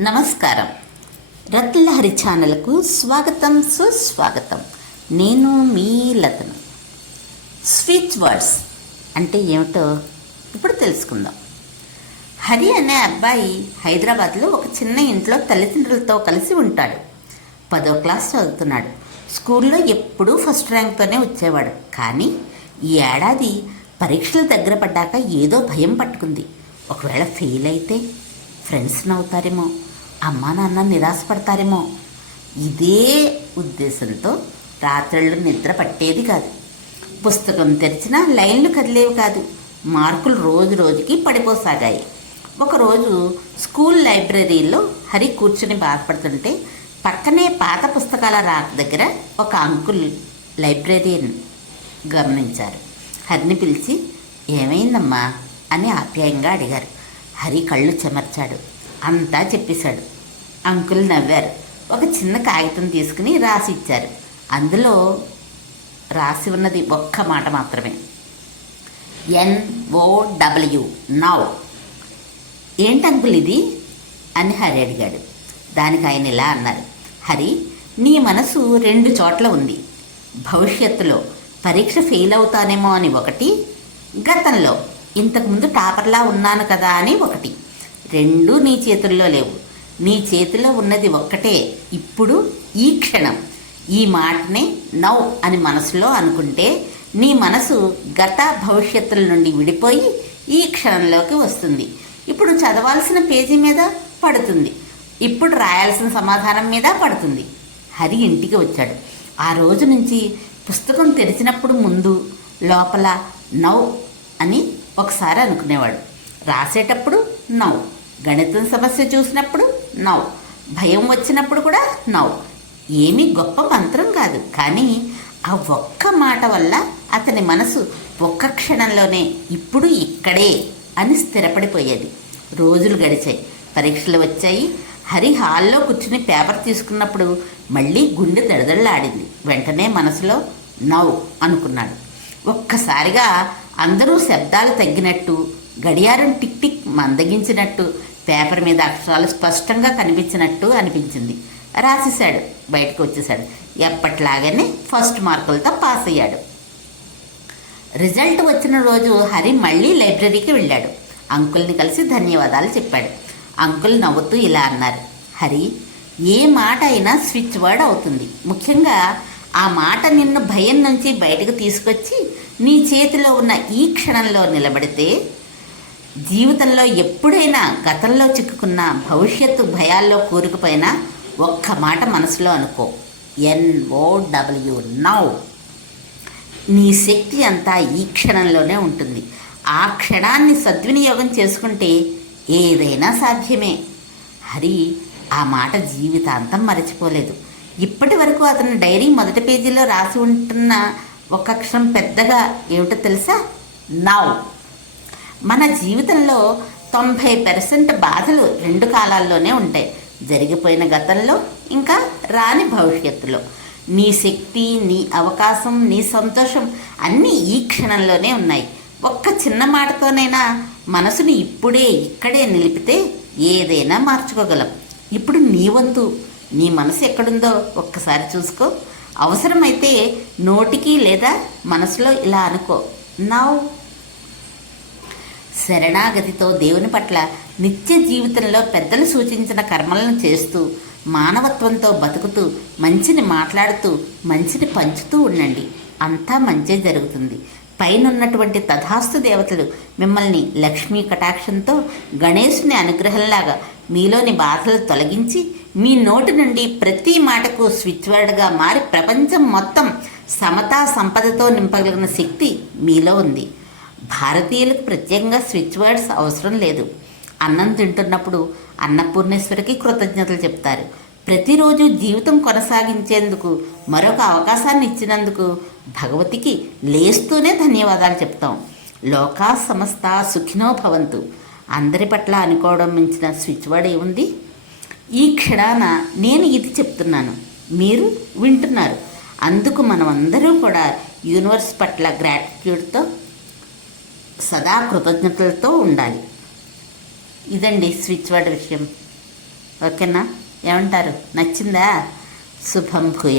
నమస్కారం. రత్నలహరి ఛానల్కు స్వాగతం సుస్వాగతం. నేను మీ లతను. స్వీట్ వర్డ్స్ అంటే ఏమిటో ఇప్పుడు తెలుసుకుందాం. హరి అనే అబ్బాయి హైదరాబాద్లో ఒక చిన్న ఇంట్లో తల్లిదండ్రులతో కలిసి ఉంటాడు. పదో క్లాస్ చదువుతున్నాడు. స్కూల్లో ఎప్పుడూ ఫస్ట్ ర్యాంక్తోనే వచ్చేవాడు. కానీ ఈ ఏడాది పరీక్షలు దగ్గర పడ్డాక ఏదో భయం పట్టుకుంది. ఒకవేళ ఫెయిల్ అయితే ఫ్రెండ్స్ నవ్వుతారేమో. అమ్మా నాన్న నిరాశపడతారేమో. ఇదే ఉద్దేశంతో రాత్రుళ్ళు నిద్ర పట్టేది కాదు. పుస్తకం తెరిచినా లైన్లు కదిలేవి కాదు. మార్కులు రోజు రోజుకి పడిపోసాగాయి. ఒకరోజు స్కూల్ లైబ్రరీలో హరి కూర్చుని బాధపడుతుంటే పక్కనే పాత పుస్తకాల రాక్ దగ్గర ఒక అంకుల్ లైబ్రరీని గమనించారు. హరిని పిలిచి ఏమైందమ్మా? అని ఆప్యాయంగా అడిగారు. హరి కళ్ళు చెమర్చాడు. అంతా చెప్పేశాడు. అంకుల్ నవ్వారు. ఒక చిన్న కాగితం తీసుకుని రాసి ఇచ్చారు. అందులో రాసి ఉన్నది ఒక్క మాట మాత్రమే. NOW now. ఏంటి అంకుల్ ఇది? అని హరి అడిగాడు. దానికి ఆయన ఇలా అన్నారు. హరి నీ మనసు రెండు చోట్ల ఉంది. భవిష్యత్తులో పరీక్ష ఫెయిల్ అవుతానేమో అని ఒకటి గతంలో ఇంతకుముందు టాపర్లా ఉన్నాను కదా అని ఒకటి. రెండూ నీ చేతుల్లో లేవు. నీ చేతిలో ఉన్నది ఒక్కటే. ఇప్పుడు ఈ క్షణం. ఈ మాటనే నౌ అని మనసులో అనుకుంటే నీ మనసు గత భవిష్యత్తుల నుండి విడిపోయి ఈ క్షణంలోకి వస్తుంది. ఇప్పుడు చదవాల్సిన పేజీ మీద పడుతుంది. ఇప్పుడు రాయాల్సిన సమాధానం మీద పడుతుంది. హరి ఇంటికి వచ్చాడు. ఆ రోజు నుంచి పుస్తకం తెరిచినప్పుడు ముందు లోపల నౌ అని ఒకసారి అనుకునేవాడు. రాసేటప్పుడు నౌ. గణితం సమస్య చూసినప్పుడు నవ్ భయం వచ్చినప్పుడు కూడా నవ్ ఏమీ గొప్ప మంత్రం కాదు. కానీ ఆ ఒక్క మాట వల్ల అతని మనసు ఒక్క క్షణంలోనే ఇప్పుడు ఇక్కడే అని స్థిరపడిపోయేది. రోజులు గడిచాయి. పరీక్షలు వచ్చాయి. హరి హాల్లో కూర్చుని పేపర్ తీసుకున్నప్పుడు మళ్ళీ గుండె దడదళ్ళాడింది వెంటనే మనసులో నవ్వు అనుకున్నాడు. ఒక్కసారిగా అందరూ శబ్దాలు తగ్గినట్టు గడియారం టిక్ టిక్ మందగించినట్టు పేపర్ మీద అక్షరాలు స్పష్టంగా కనిపించినట్టు అనిపించింది. రాసేశాడు బయటకు వచ్చేశాడు. ఎప్పట్లాగానే ఫస్ట్ మార్కులతో పాస్ అయ్యాడు. రిజల్ట్ వచ్చిన రోజు హరి మళ్ళీ లైబ్రరీకి వెళ్ళాడు. అంకుల్ని కలిసి ధన్యవాదాలు చెప్పాడు. అంకుల్ నవ్వుతూ ఇలా అన్నారు హరి ఏ మాట అయినా స్విచ్ వర్డ్ అవుతుంది. ముఖ్యంగా ఆ మాట నిన్ను భయం నుంచి బయటకు తీసుకొచ్చి నీ చేతిలో ఉన్న ఈ క్షణంలో నిలబడితే జీవితంలో ఎప్పుడైనా గతంలో చిక్కుకున్న భవిష్యత్తు భయాల్లో కూరుకుపోయినా ఒక్క మాట మనసులో అనుకో. ఎన్ఓడబ్ల్యూ నౌ నీ శక్తి అంతా ఈ క్షణంలోనే ఉంటుంది. ఆ క్షణాన్ని సద్వినియోగం చేసుకుంటే ఏదైనా సాధ్యమే. హరి ఆ మాట జీవితాంతం మరచిపోలేదు. ఇప్పటి వరకు అతని డైరీ మొదటి పేజీలో రాసి ఉంటున్న ఒక అక్షరం పెద్దగా ఏమిటో తెలుసా? నౌ మన జీవితంలో తొంభై పర్సెంట్ బాధలు రెండు కాలాల్లోనే ఉంటాయి. జరిగిపోయిన గతంలో ఇంకా రాని భవిష్యత్తులో. నీ శక్తి నీ అవకాశం నీ సంతోషం అన్నీ ఈ క్షణంలోనే ఉన్నాయి. ఒక్క చిన్న మాటతోనైనా మనసుని ఇప్పుడే ఇక్కడే నిలిపితే ఏదైనా మార్చుకోగలం. ఇప్పుడు నీ వంతు నీ మనసు ఎక్కడుందో ఒక్కసారి చూసుకో. అవసరమైతే నోటికి లేదా మనసులో ఇలా అనుకో. నౌ శరణాగతితో దేవుని పట్ల నిత్య జీవితంలో పెద్దలు సూచించిన కర్మలను చేస్తూ మానవత్వంతో బతుకుతూ మంచిని మాట్లాడుతూ మంచిని పంచుతూ ఉండండి. అంతా మంచి జరుగుతుంది. పైనున్నటువంటి తథాస్తు దేవతలు మిమ్మల్ని లక్ష్మీ కటాక్షంతో గణేశుని అనుగ్రహంలాగా మీలోని బాధలు తొలగించి మీ నోటి నుండి ప్రతి మాటకు స్విచ్ వర్డ్గా మారి ప్రపంచం మొత్తం సమతా సంపదతో నింపగలిగిన శక్తి మీలో ఉంది. భారతీయులకు ప్రత్యేకంగా స్విచ్ వర్డ్స్ అవసరం లేదు. అన్నం తింటున్నప్పుడు అన్నపూర్ణేశ్వరికి కృతజ్ఞతలు చెప్తారు. ప్రతిరోజు జీవితం కొనసాగించేందుకు మరొక అవకాశాన్ని ఇచ్చినందుకు భగవతికి లేస్తూనే ధన్యవాదాలు చెప్తాం. లోకా సమస్త సుఖినో భవంతు. అందరి పట్ల అనుకోవడం మించిన స్విచ్ వర్డ్ ఏముంది? ఈ క్షణాన నేను ఇది చెప్తున్నాను. మీరు వింటున్నారు. అందుకు మనం అందరూ కూడా యూనివర్స్ పట్ల గ్రాటిట్యూడ్తో సదా కృతజ్ఞతలతో ఉండాలి. ఇదండి స్విచ్ బోర్డ్ విషయం. ఓకేనా? ఏమంటారు? నచ్చిందా? శుభం భూయ.